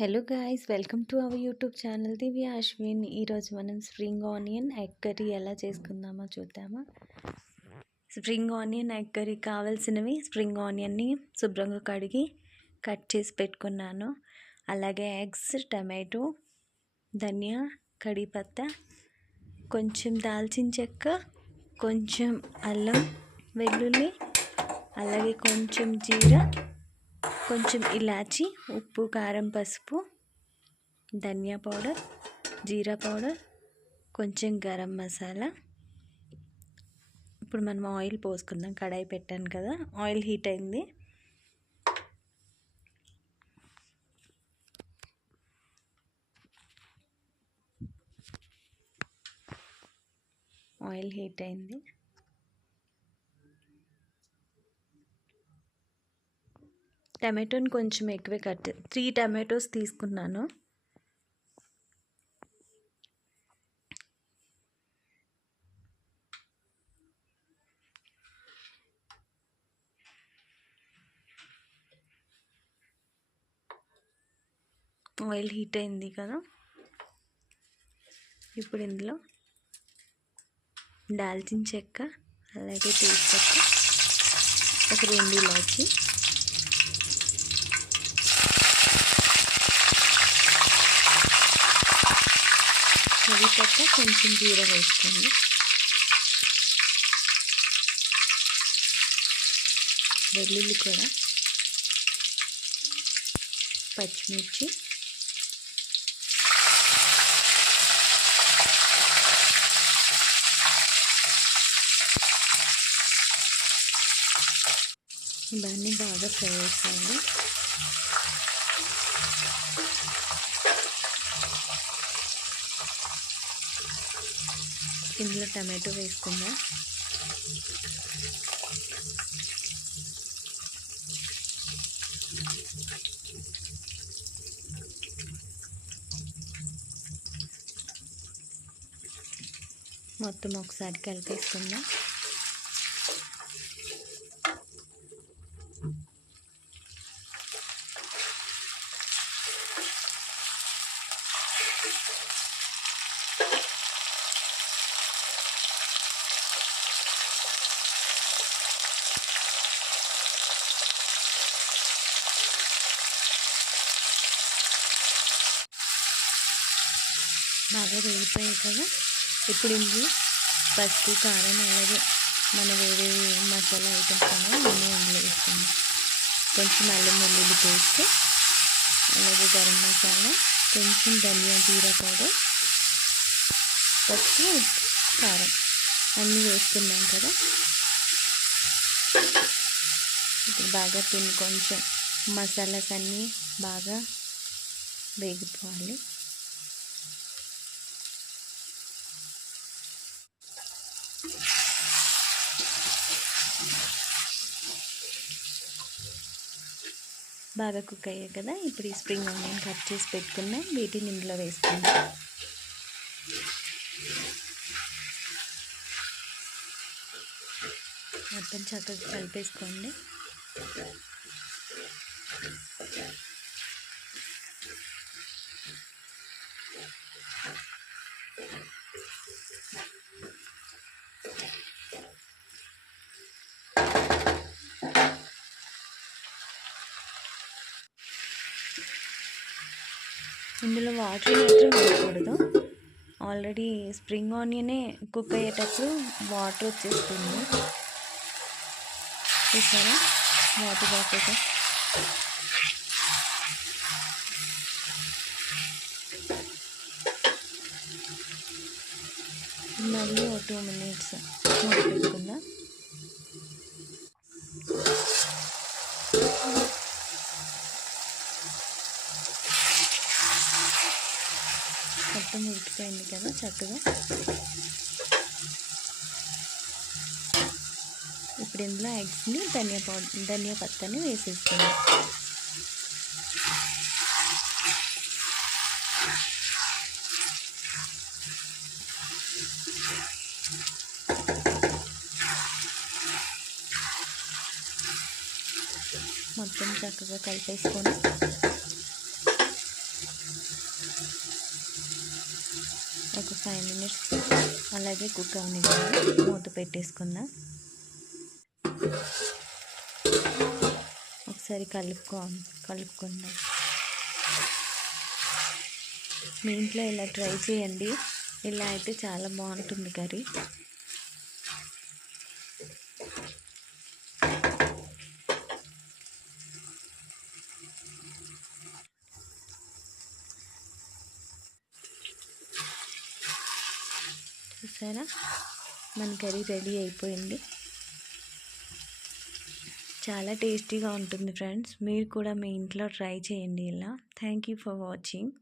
Hello guys, welcome to our YouTube channel Divya Ashwin. ఈరోజు మనం spring onion egg curry ఎలా చేసుకుందామో చూద్దామా. స్ప్రింగ్ ఆనియన్ ఎగ్ కర్రీ కావాల్సినవి: స్ప్రింగ్ ఆనియన్ని శుభ్రంగా కడిగి కట్ చేసి పెట్టుకున్నాను. అలాగే ఎగ్స్, టమాటో, ధనియా, కడిపత్తా, కొంచెం దాల్చిన చెక్క, కొంచెం అల్లం వెల్లుల్లి, అలాగే కొంచెం జీరా, కొంచెం ఇలాచి, ఉప్పు, కారం, పసుపు, ధనియా పౌడర్, జీరా పౌడర్, కొంచెం గరం మసాలా. ఇప్పుడు మనం ఆయిల్ పోసుకుందాం. కడాయి పెట్టాను కదా, ఆయిల్ హీట్ అయింది. ఆయిల్ హీట్ అయింది. టమాటోని కొంచెం ఎక్కువే 3 టమాటోస్ తీసుకున్నాను. ఆయిల్ హీట్ అయింది కదా, ఇప్పుడు ఇందులో దాల్చిన చెక్క, అలాగే తెల్లచెక్క, ఒక 2 ఇలాచి, కరివేపాకు, కొంచెం జీరా వేసుకోండి. వెల్లుల్లి కూడా, పచ్చిమిర్చి, ఇవన్నీ బాగా ఫ్రై చేయాలి. ఇందులో టమాటో వేసుకుందాం. మొత్తం ఒకసారి కలిపేసుకుందాం. బాగా వేగిపోయాయి కదా, ఇప్పుడు ఇందులో పసుపు, కారం, అలాగే మన వేరే మసాలా ఐటమ్స్ అన్నీ అందులో వేసుకుందాం. కొంచెం అల్లం వెల్లుల్లి పేస్ట్, అలాగే గరం మసాలా, కొంచెం ధనియా, జీరా పౌడర్, పసుపు, ఉప్పు, కారం అన్నీ వేసుకున్నాం కదా. ఇప్పుడు బాగా కొంచెం మసాలాస్ అన్నీ బాగా వేగిపోవాలి. బాగా కుక్ అయ్యాయి కదా, ఇప్పుడు ఈ స్ప్రింగ్ ఆనియన్ కట్ చేసి పెట్టుకున్నాం, వీటిని ఇందులో వేసుకుందాం. మొత్తం చక్కగా కలిపేసుకోండి. ఇందులో వాటర్ మాత్రం వేయకూడదు. ఆల్రెడీ స్ప్రింగ్ ఆనియనే కుక్ అయ్యేటప్పుడు వాటర్ వచ్చేస్తుంది. చూసారా, వాటర్ రాకపోతే. మళ్ళీ ఒక 2 minutes మూత పెట్టుకుందాం. మొత్తం ఉడికిపోయింది కదా చక్కగా. ఇప్పుడు ఇందులో ఎగ్స్ని, ధనియా పత్తాని వేసేసుకుందాం. మొత్తం చక్కగా కలిపేసుకొని ఒక 5 మినిట్స్ అలాగే కుక్ అవనివ్వాలి. మూత పెట్టేసుకుందాం. ఒకసారి కలుపుకుందాం. మీ ఇంట్లో ఇలా ట్రై చేయండి. ఇలా అయితే చాలా బాగుంటుంది కర్రీ. చూసారా, మన కర్రీ రెడీ అయిపోయింది. చాలా టేస్టీగా ఉంటుంది ఫ్రెండ్స్. మీరు కూడా మీ ఇంట్లో ట్రై చేయండి ఇలా. Thank you for watching.